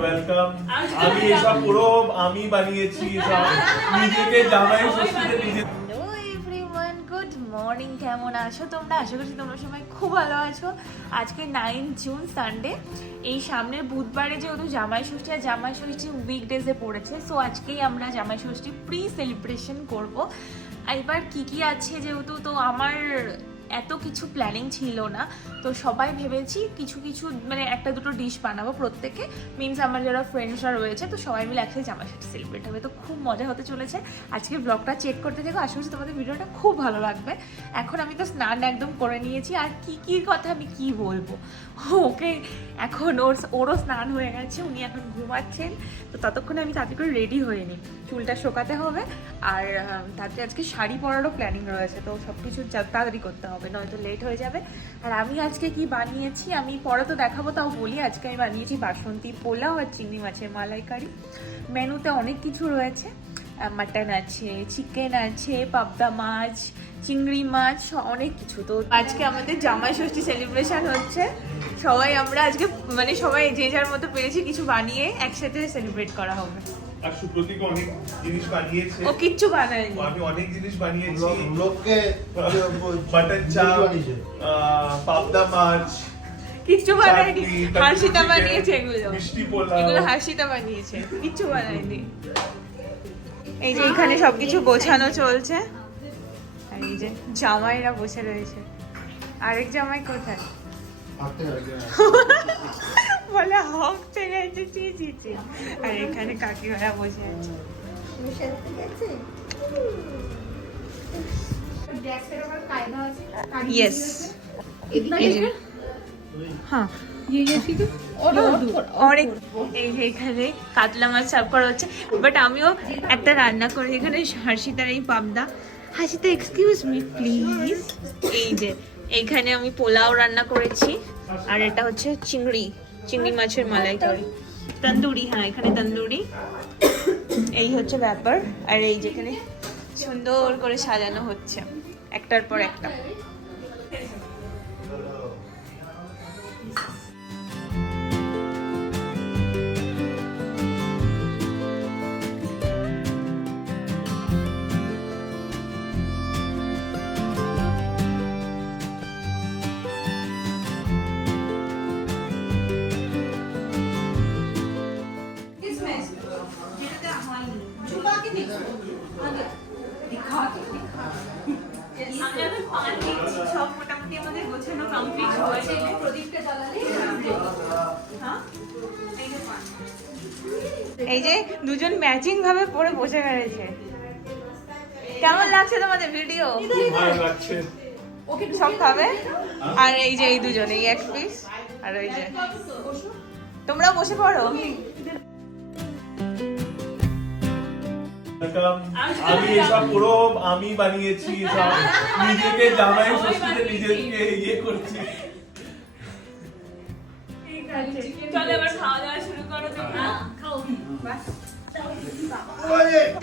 Welcome. আমি এসব পুরো আমি বানিয়েছি, সব নিজেকে জামাই ষষ্ঠীতে নিজে। Hello everyone, good morning. কেমন আছো তোমরা? আশা করছি তোমরা সবাই খুব ভালো আছো। আজকে 9 জুন সানডে। এই সামনের বুধবারে যেহেতু জামাই ষষ্ঠী, আর জামাই ষষ্ঠী উইকডেজে পড়েছে, সো আজকেই আমরা জামাই ষষ্ঠী প্রি সেলিব্রেশন করব। এবার কি আছে যেহেতু, তো আমার এত কিছু প্ল্যানিং ছিল না, তো সবাই ভেবেছি কিছু কিছু মানে একটা দুটো ডিশ বানাবো প্রত্যেকে, মিনস আমার যারা ফ্রেন্ডসরা রয়েছে, তো সবাই মিলে একসাথে জামাই ষষ্ঠী সেলিব্রেট হবে। তো খুব মজা হতে চলেছে। আজকে ব্লগটা চেক করতে দেখো, আশা করছি তোমাদের ভিডিওটা খুব ভালো লাগবে। এখন আমি তো স্নান একদম করে নিয়েছি, আর কি কথা আমি কি বলবো। ওকে এখন ওরও স্নান হয়ে গেছে, উনি এখন ঘুমাচ্ছেন। তো ততক্ষণে আমি তাড়াতাড়ি করে রেডি হয়ে নিই, চুলটা শোকাতে হবে, আর তাতে আজকে শাড়ি পরারও প্ল্যানিং রয়েছে, তো সব কিছু তাড়াতাড়ি করতে হবে, নয়তো লেট হয়ে যাবে। আর আমি আজকে কি বানিয়েছি আমি পরে তো দেখাবো, তাও বলি আজকে আমি বানিয়েছি বাসন্তী পোলাও আর চিংড়ি মাছের মালাইকারি। মেনুতে অনেক কিছু রয়েছে, মাটন আছে, চিকেন আছে, পাবদা মাছ, চিংড়ি মাছ, অনেক কিছু। তো আজকে আমাদের জামাই ষষ্ঠী সেলিব্রেশন হচ্ছে। সবাই আমরা আজকে মানে সবাই যে যার মতো পেরেছি কিছু বানিয়ে একসাথে সেলিব্রেট করা হবে। আর সুপ্রতীক অনেক জিনিস বানিয়েছে, ও কিচ্ছু বানায়নি। আমি অনেক জিনিস বানিয়েছি। লোককে বাটার চাপ, পাবদা মাছ, কিচ্ছু বানায়নি। চাটনি, হার্ষিতা chicken, বানিয়েছে এগুলো, মিষ্টি পোলাও। এগুলো হার্ষিতা বানিয়েছে, কিচ্ছু বানায়নি। এই যে এখানে সবকিছু গোছানো চলছে, আর এই যে জামাইরা বসে রয়েছে। আরেক জামাই কোথায়? বলে হকতে গেছে, চি। আর এখানে কাকিমারা বসে আছে। ইয়েস, হ্যাঁ। অনেক এই যে এখানে কাতলা মাছ সার্ভ করা হচ্ছে, বাট আমিও একটা রান্না করি এখানে। হার্ষিতার এই পাবদা, হার্ষিতা এক্সকিউজ মি প্লিজ। এই যে এইখানে আমি পোলাও রান্না করেছি, আর এটা হচ্ছে চিংড়ি মাছের মালাইকারি, তন্দুরি। হ্যাঁ, এখানে তন্দুরি। এই হচ্ছে ব্যাপার। আর এই যেখানে সুন্দর করে সাজানো হচ্ছে একটার পর একটা। সব মোটামুটি আমাদের গোছানো কমপ্লিট হয়েছে। এই যে দুজন ম্যাচিং ভাবে পরে বসে গেছে। কেমন লাগছে তোমাদের ভিডিও? ভালো লাগছে। সব খাবে। আর এই যে এই দুজন, এই এক পিস, আর ওই যে তোমরাও বসে পড়ো। আমি এসব পুরো আমি বানিয়েছি, সব নিজেকে জামাই ষষ্ঠীতে নিজেকে ইয়ে করছি। চলো এবার খাওয়া দাওয়া শুরু করো।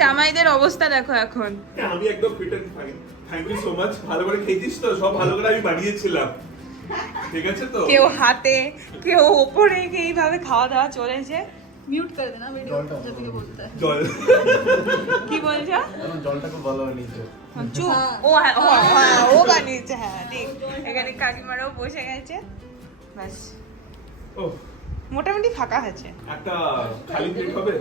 জামাইদের অবস্থা দেখো এখন। আমি একদম fit and fine. Thank you so much. ভালো করে খেয়েছিস তো? সব ভালো করে আমি বানিয়েছিলাম, ঠিক আছে তো? কেউ হাতে, কেউ ওপরে, এইভাবে খাওয়া দাওয়া চলেছে। মিউট করে দেনা ভিডিও যেদিকে বলতে হয়। জল কি বলছো? জলটা খুব ভালো বানিয়েছে। চুপ। ও হ্যাঁ, ও বানিয়েছে। হ্যাঁ ঠিক। এখানে কাকিমারাও বসে গেছে। ব্যাস, ও মোটামুটি ফাঁকা আছে। একটা খালি প্লেট হবে?